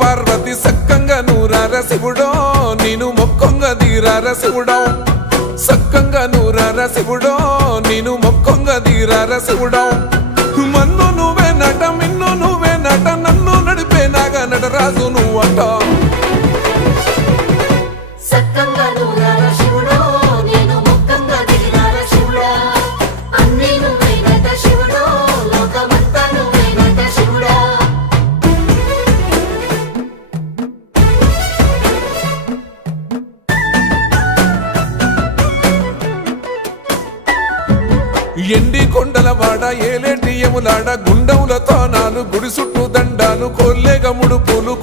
పార్వతి సక్కంగా నూరార శివుడో నేను మొక్కంగా తీరార శివుడో సక్కంగా నూరార శివుడో నేను మొక్కంగా తీరార శివుడో మన్ను నువ్వే నట మిన్ను నువ్వే నట నన్ను నడిపే నాగా నటరాజు నువ్వంట ఎండి కొండలవాడ ఏలేటి యములాడ గుండములతో నాలు గుడి చుట్టూ దండాలు కొల్లేగ ముడుపులు